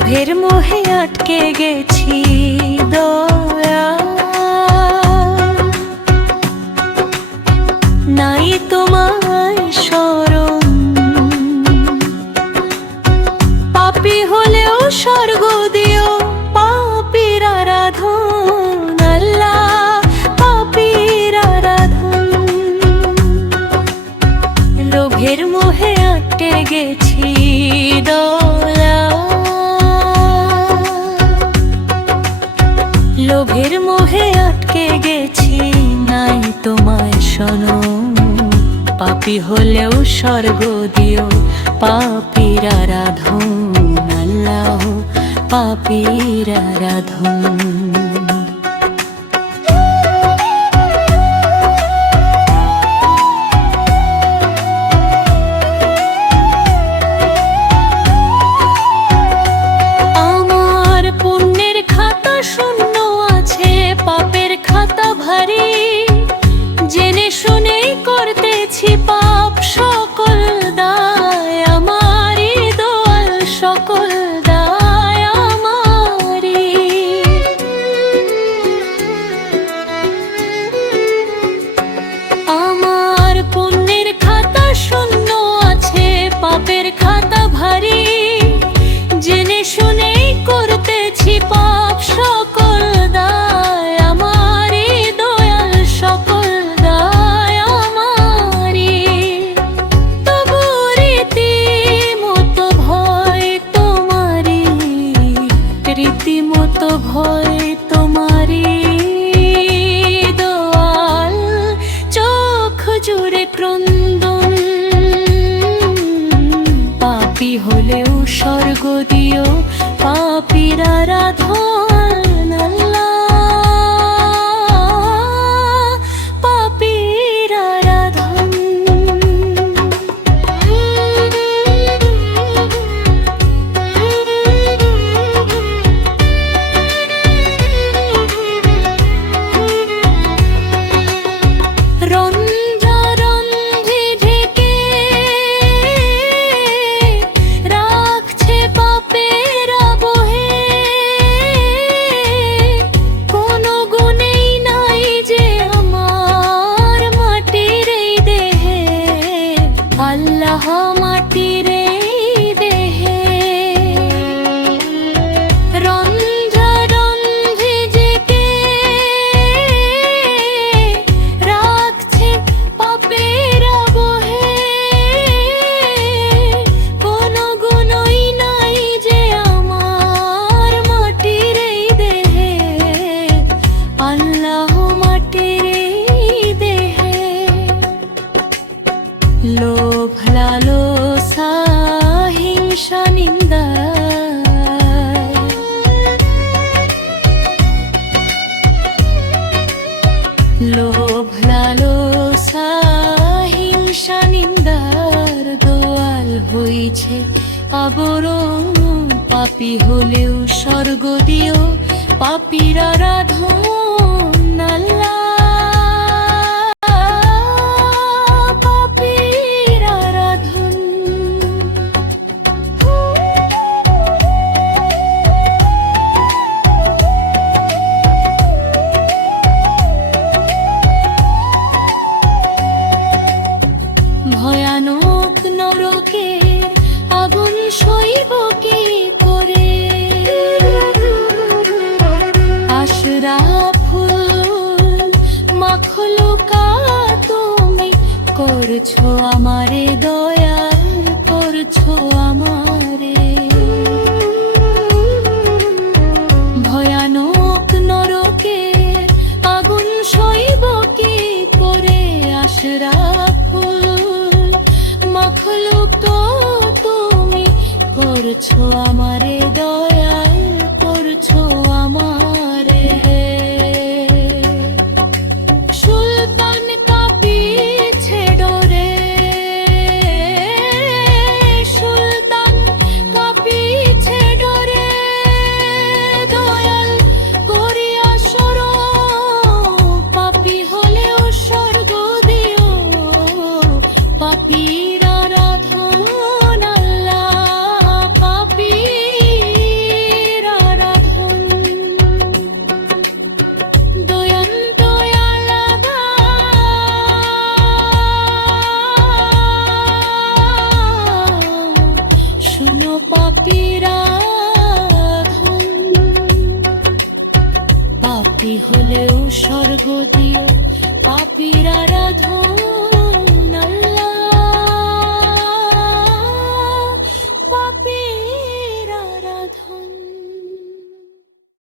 লোভের মোহে আটকে গেছি দয়া, নাই তোমায় শরণ। পাপী হলেও স্বর্গ দিও, পাপীর আরাধন আল্লাহ, পাপীর আরাধন। লোভের মোহে আটকে গেছি দয়া, লোভের মোহে আটকে গেছি, নাই তোমায় শরণ। পাপী হলেও স্বর্গ দিও, পাপীর আরাধন আল্লাহ, পাপীর আরাধন। আমার পুণ্যের খাতা শূন্য আছে, পাপের খাতা ভারী। জেনে শুনেই করতেছি পাপ, সকল দায় আমারই দোয়াল, সকল দায় আমারই। আমার পুণ্যের খাতা শূন্য আছে, পাপের খাতা ভারী। জেনে শুনেই করতেছি পাপ, সকল দায় আমারই দয়াল, সকল দায় আমারই। তবু রীতিমতো ভয় তোমারই, রীতিমতো ভয় তোমারই দয়াল। চোখ জুড়ে ক্রন্দন, পাপী হলেও স্বর্গ দিও, পাপীর আরাধন আল্লাহ, পাপীর আরাধন। রন্ধ্রারন্ধ্রে ঢেকে রাখছে পাপের আবহে, কোনো গুণেই নাই যে আমার মাটির এই দেহে আল্লাহ, মাটির এই দেহে। রন্ধ্রারন্ধ্রে ঢেকে রাখছে পাপের আবহে, কোনো গুণই নাই যে আমার মাটির এই দেহে আল্লাহ, মাটির এই দেহে। লোভ লালসা হিংসা নিন্দা, লোভ লালসা হিংসা নিন্দার দোয়াল হইছে আবরণ। পাপী হলেও স্বর্গ দিও, পাপীর আরাধন আল্লাহ, পাপীর আরাধন। ভয়ানক নরকের আগুন সইব কি করে, আশরাফুল মাখলুকা তুমি করছো আমারে দয়াল, করছো আমারে। ভয়ানক নরকের আগুন সইব কি করে, আশরাফুল মাখলুক তুমি করছো আমারে দয়াল, করছো আমারে। সুলতান কাঁপিছে ডরে, সুলতান কাঁপিছে ডরে, দয়াল করিয়া শরণ। পাপী হলেও স্বর্গ দিও, পাপীর আরাধন আল্লাহ, পাপীর হলেও স্বর্গ দিও পাপীর আরাধন